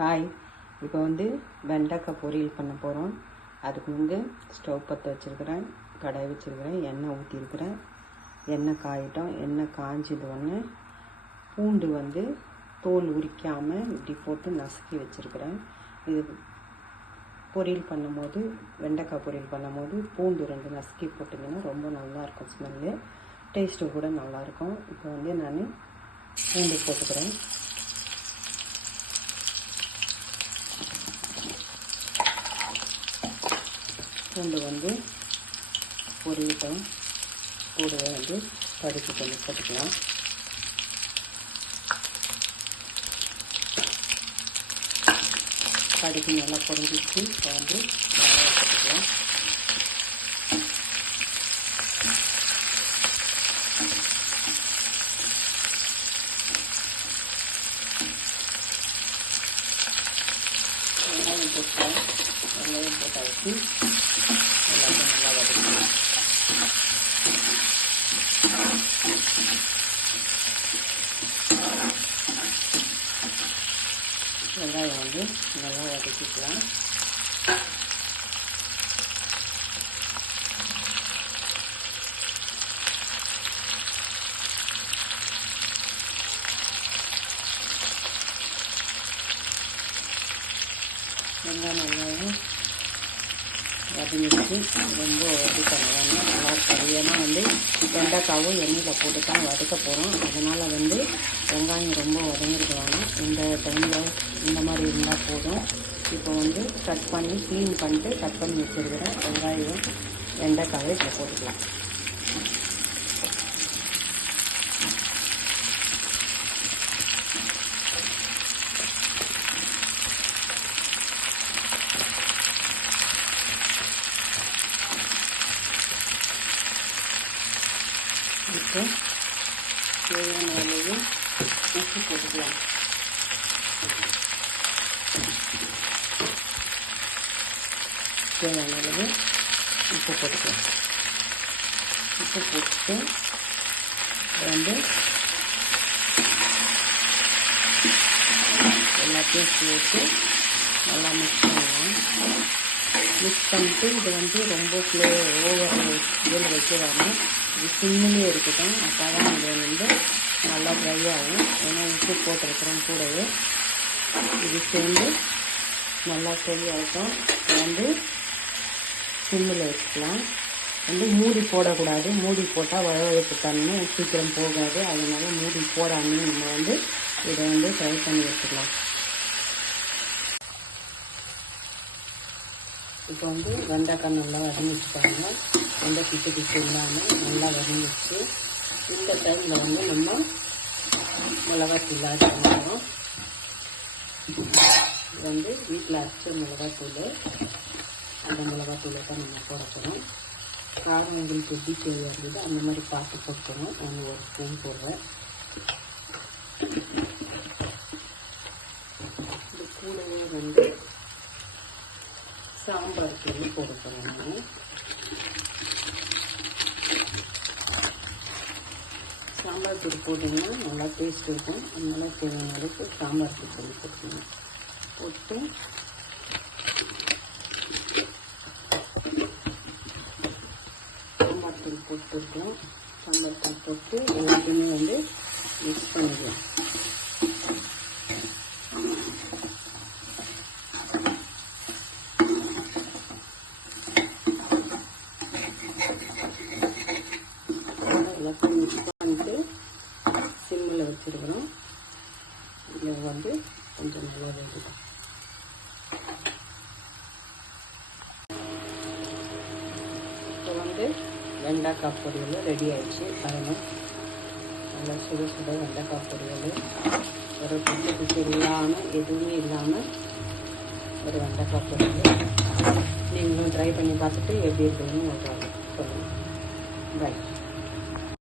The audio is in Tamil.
ஹாய், இப்போ வெண்டைக்காய் பொரியல் பண்ண போகிறோம். அதுக்கு ஸ்டவ் பற்ற வச்சுருக்கிறேன், கடாய் வச்சுருக்கிறேன், எண்ணெய் ஊற்றிருக்கிறேன். எண்ணெய் காயிட்டோம். எண்ணெய் காய்ஞ்சது பூண்டு தோல் உரிக்காமல் இப்படி போட்டு நசுக்கி வச்சுருக்கிறேன். இது பொரியல் பண்ணும்போது, வெண்டைக்காய் பொரியல் பண்ணும்போது பூண்டு 2 நசுக்கி போட்டிங்கன்னா ரொம்ப நல்லாயிருக்கும். ஸ்மெல்லு டேஸ்ட்டு கூட நல்லாயிருக்கும். இப்போ நான் பூண்டு போட்டுக்கிறேன். பூண்டு பொரியட்டும். கூடவே கடுகு கொஞ்சம் போட்டுக்கலாம். கடுகு நல்லா பொரிஞ்சிச்சு. இப்போ வெங்காயம் போட்டுக்கலாம். வெங்காயம் போட்டுக்கலாம். வெங்காயம் போட்டாச்சு. எல்லாத்தையும் நல்லா வதக்கலாம். வெங்காயம் நல்லா வதக்கிக்கலாம். வெங்காயம் வதங்கிச்சு. ரொம்ப வதக்க நல்லா இருக்கும். ஏன்னா வெண்டைக்காவும் எண்ணெயில் போட்டு தான் வதக்க போகிறோம். அதனால் வெங்காயம் ரொம்ப வதங்கிட்டு வேணாம். இந்த டைமில் இந்த மாதிரி இருந்தால் போதும். இப்போ கட் பண்ணி க்ளீன் பண்ணிட்டு கட் பண்ணி வச்சுருக்கிறேன் வெங்காயம் வெண்டைக்காயை இப்போ போட்டுக்கலாம். இப்போ தேவையான அளவு உப்பு போட்டுக்கலாம். தேவையான அளவு உப்பு போட்டுக்கலாம். உப்பு போட்டு எல்லாத்தையும் சேர்த்து நல்லா மிக்ஸ் பண்ணலாம். மிக்ஸ் பண்ணிட்டு இது ரொம்ப ஓவர் இதில் வைக்க வேணாம். இது சிம்மிலே இருக்கட்டும். அப்போ தான் இது நல்லா ட்ரை ஆகும். ஏன்னா உப்பு போட்டிருக்கிறோம் கூடவே. இது சேர்ந்து நல்லா ஃப்ரை ஆகிட்டோம். சிம்மில் வச்சுக்கலாம். மூடி போடக்கூடாது. மூடி போட்டால் வழவழப்பு தண்ணி சீக்கிரம் போகாது. அதனால மூடி போடாமல் நம்ம இதை ஃப்ரை பண்ணி வச்சுக்கலாம். இப்போ வெண்டைக்காய் நல்லா வதங்கிச்சுட்டாங்க. எந்த பிச்சு பிச்சு இல்லாமல் நல்லா வதங்கிச்சு. இந்த டைமில் நம்ம மிளகாத்தூள் ஆட் பண்ணுறோம். இது வீட்டில் அரைச்ச மிளகாத்தூள். அந்த மிளகாத்தூளை தான் நம்ம போட போகிறோம். காரம் எங்களுக்கு எப்படி செய்யாது அந்த மாதிரி பார்த்து போட்டுக்கணும். நான் ஒரு ஸ்பூன் போடுறேன். இது கூடவே சாம்பார் தூள் போட போகிறேன். நான் சாம்பார் தூள் போட்டிங்கன்னா நல்லா டேஸ்ட் இருக்கும். அதனால தேவையான அளவுக்கு சாம்பார் தூள் போட்டுக்கணும். போட்டு சாம்பார் தூள் போட்டுருக்கோம். சாம்பார் தூள் போட்டு எல்லாத்தையுமே மிக்ஸ் பண்ணிக்கலாம். எல்லாத்தையும் மிக்ஸ் பண்ணிட்டு சிம்மில் வச்சுருக்கிறோம். இதில் கொஞ்சம் நல்லா வேண்டிடும். இப்போ வெண்டைக்காய் பொரியல் ரெடி ஆயிடுச்சு. பாருங்கள், நல்லா சுட சுட வெண்டைக்காய் பொரியல். ஒரு பிச்சு பிச்சு இல்லாமல் எதுவுமே இல்லாமல் ஒரு வெண்டைக்காய் பொரியல். நீங்களும் ட்ரை பண்ணி பார்த்துட்டு எப்படி இருக்குதுன்னு சொல்லுங்கள். பாய்.